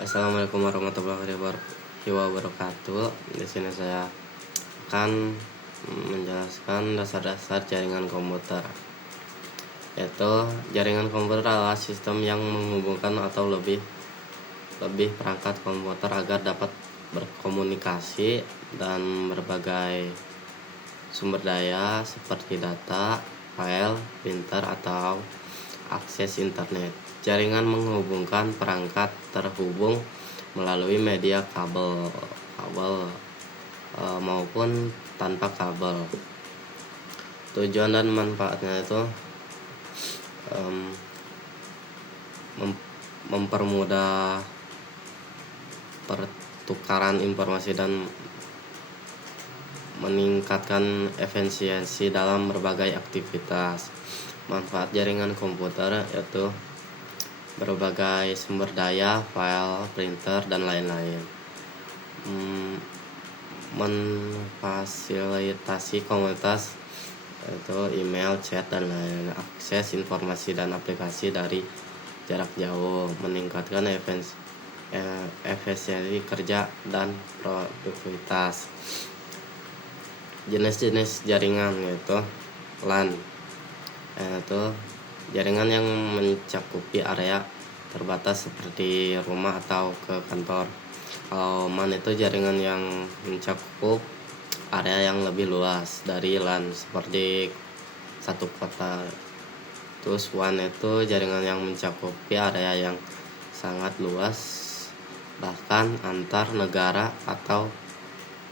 Assalamualaikum warahmatullahi wabarakatuh. Di sini saya akan menjelaskan dasar-dasar jaringan komputer. Yaitu jaringan komputer adalah sistem yang menghubungkan atau lebih perangkat komputer agar dapat berkomunikasi dan berbagai sumber daya seperti data, file, printer, atau akses internet. Jaringan menghubungkan perangkat terhubung melalui media kabel maupun tanpa kabel. Tujuan dan manfaatnya itu mempermudah pertukaran informasi dan meningkatkan efisiensi dalam berbagai aktivitas. Manfaat jaringan komputer yaitu berbagai sumber daya, file, printer, dan lain-lain. Memfasilitasi komunitas yaitu email, chat, dan lain-lain. Akses informasi dan aplikasi dari jarak jauh, meningkatkan efisiensi kerja dan produktivitas. Jenis-jenis jaringan yaitu LAN, yaitu jaringan yang mencakupi area terbatas seperti rumah atau ke kantor. Kalau MAN itu jaringan yang mencakup area yang lebih luas dari LAN seperti satu kota. Terus WAN itu jaringan yang mencakupi area yang sangat luas, bahkan antar negara atau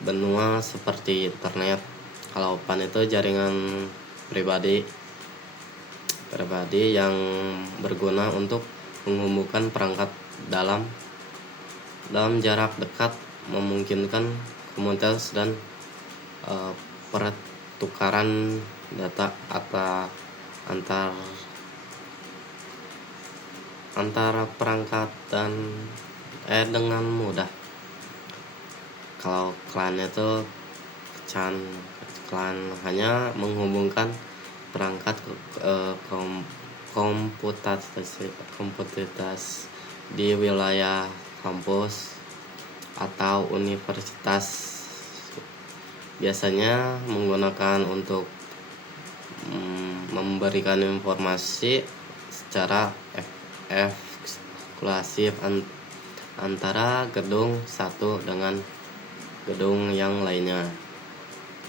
benua seperti internet. Kalau PAN itu jaringan pribadi yang berguna untuk menghubungkan perangkat dalam jarak dekat, memungkinkan komunitas dan pertukaran data antara perangkat dan dengan mudah. Kalau CLAN itu CLAN hanya menghubungkan perangkat komputeritas di wilayah kampus atau universitas, biasanya menggunakan untuk memberikan informasi secara eksklusif antara gedung satu dengan gedung yang lainnya.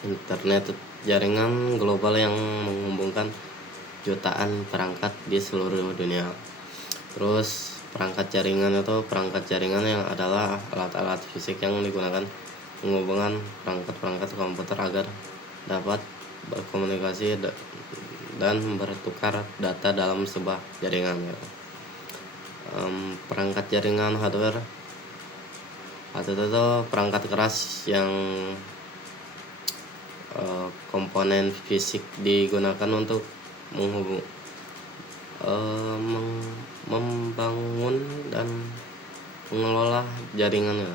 Internet jaringan global yang menghubungkan jutaan perangkat di seluruh dunia. Terus perangkat jaringan itu yang adalah alat-alat fisik yang digunakan menghubungkan perangkat komputer agar dapat berkomunikasi dan bertukar data dalam sebuah jaringan. Perangkat jaringan hardware itu perangkat keras yang komponen fisik digunakan untuk membangun dan mengelola jaringan.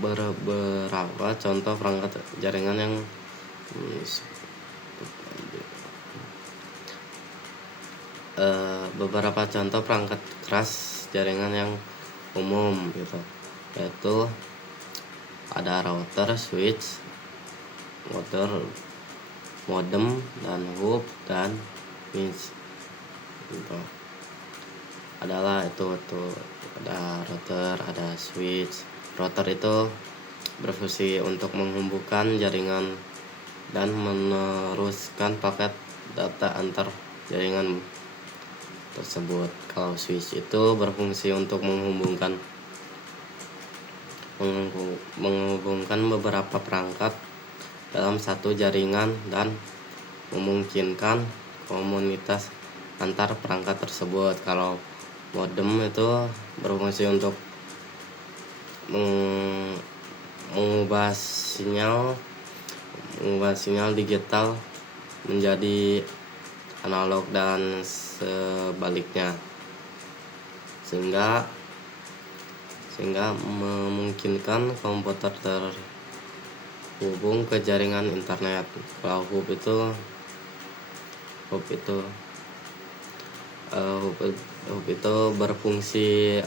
Beberapa contoh perangkat jaringan yang beberapa contoh perangkat keras jaringan yang umum gitu, yaitu ada router, switch, modem, dan hub dan switch gitu. Adalah itu ada router, ada switch. Router itu berfungsi untuk menghubungkan jaringan dan meneruskan paket data antar jaringan tersebut. Kalau switch itu berfungsi untuk menghubungkan beberapa perangkat dalam satu jaringan dan memungkinkan komunitas antar perangkat tersebut. Kalau modem itu berfungsi untuk mengubah sinyal digital menjadi analog dan sebaliknya, sehingga memungkinkan komputer terhubung ke jaringan internet. Kalau hub Hub itu berfungsi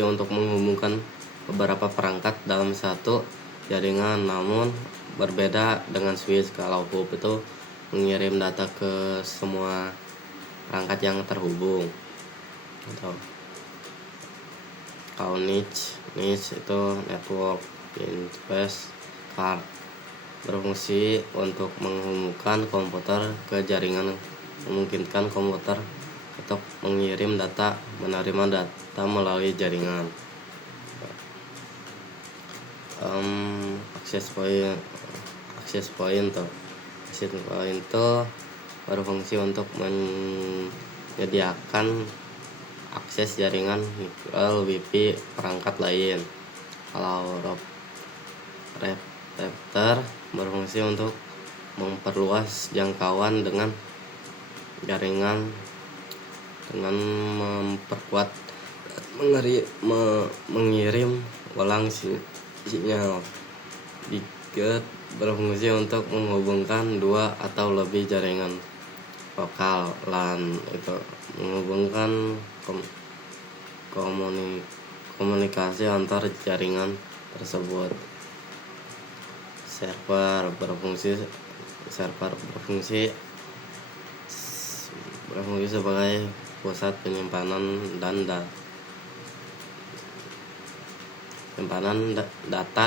untuk menghubungkan beberapa perangkat dalam satu jaringan, namun berbeda dengan switch. Kalau hub itu mengirim data ke semua perangkat yang terhubung. Atau kalau niche itu network interface card, berfungsi untuk menghubungkan komputer ke jaringan, memungkinkan komputer untuk mengirim data, menerima data melalui jaringan. Access point itu berfungsi untuk menyediakan akses jaringan Wi-Fi perangkat lain. Kalau router berfungsi untuk memperluas jangkauan dengan jaringan dengan memperkuat mengirim ulang sinyal. Gigabit berfungsi untuk menghubungkan dua atau lebih jaringan lokal. LAN itu menghubungkan komunikasi antar jaringan tersebut. Server berfungsi sebagai pusat penyimpanan data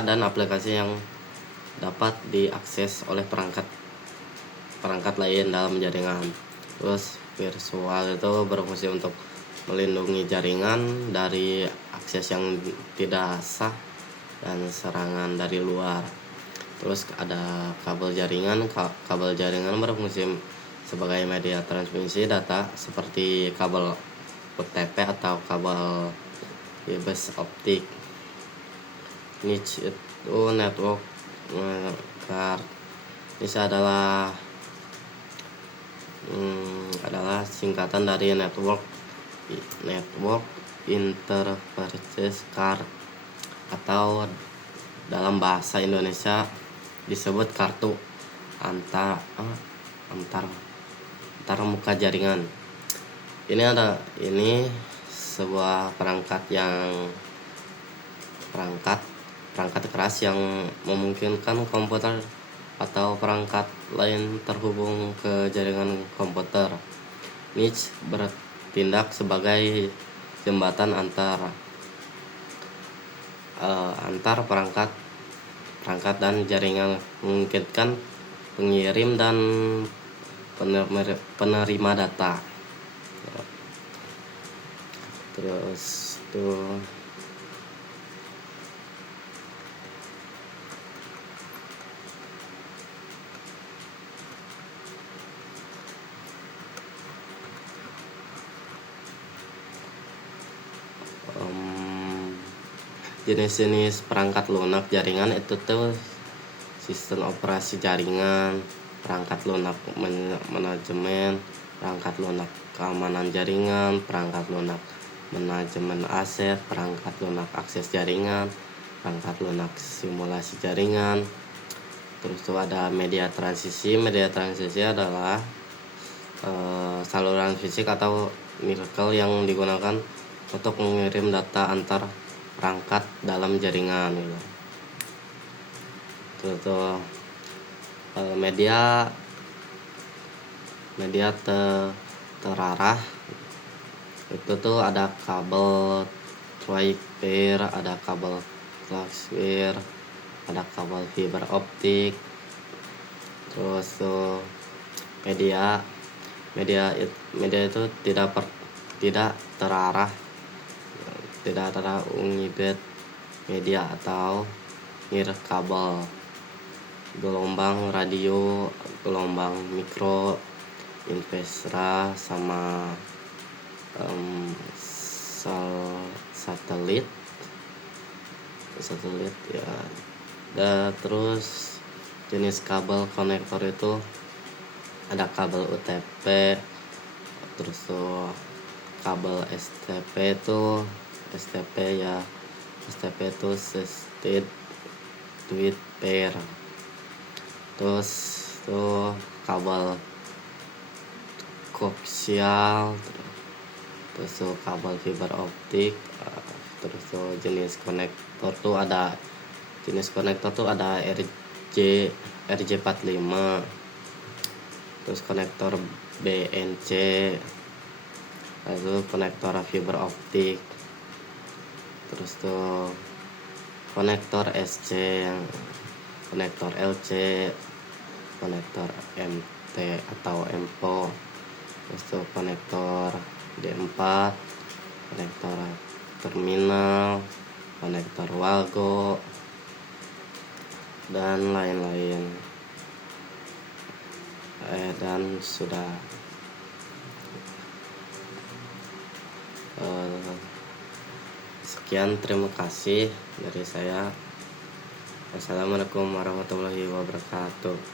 dan aplikasi yang dapat diakses oleh perangkat lain dalam jaringan. Terus virtual itu berfungsi untuk melindungi jaringan dari akses yang tidak sah dan serangan dari luar. Terus ada kabel jaringan. Kabel jaringan berfungsi sebagai media transmisi data seperti kabel UTP atau kabel fiber optik. Niche itu network card. Niche adalah singkatan dari network interface card, atau dalam bahasa Indonesia disebut kartu antar muka jaringan. Ini sebuah perangkat keras yang memungkinkan komputer atau perangkat lain terhubung ke jaringan komputer. Niche bertindak sebagai jembatan antar perangkat dan jaringan, memungkinkan pengirim dan penerima data. Terus tuh jenis-jenis perangkat lunak jaringan itu tuh sistem operasi jaringan, perangkat lunak manajemen, perangkat lunak keamanan jaringan, perangkat lunak manajemen aset, perangkat lunak akses jaringan, perangkat lunak simulasi jaringan. Terus tuh ada media transisi. Media transisi adalah saluran fisik atau miracle yang digunakan untuk mengirim data antar perangkat dalam jaringan gitu. Terus media terarah itu tuh ada kabel tri-wire, ada kabel coaxial, ada kabel fiber optik. Terus tuh media itu tidak terarah unibet media atau nirkabel, gelombang radio, gelombang mikro, infrared, sama satelit ya. Dan terus jenis kabel konektor itu ada kabel UTP, terus tuh kabel STP itu State Tweet Pair. Terus tuh kabel koaksial, terus tuh kabel fiber optik, terus tuh jenis konektor tuh ada RJ45, terus konektor BNC, lalu konektor fiber optik, terus tuh konektor SC, konektor LC, konektor MT atau MPO, terus tuh konektor D4, konektor terminal, konektor wago, dan lain-lain. Dan sudah sekian, terima kasih dari saya. Assalamualaikum warahmatullahi wabarakatuh.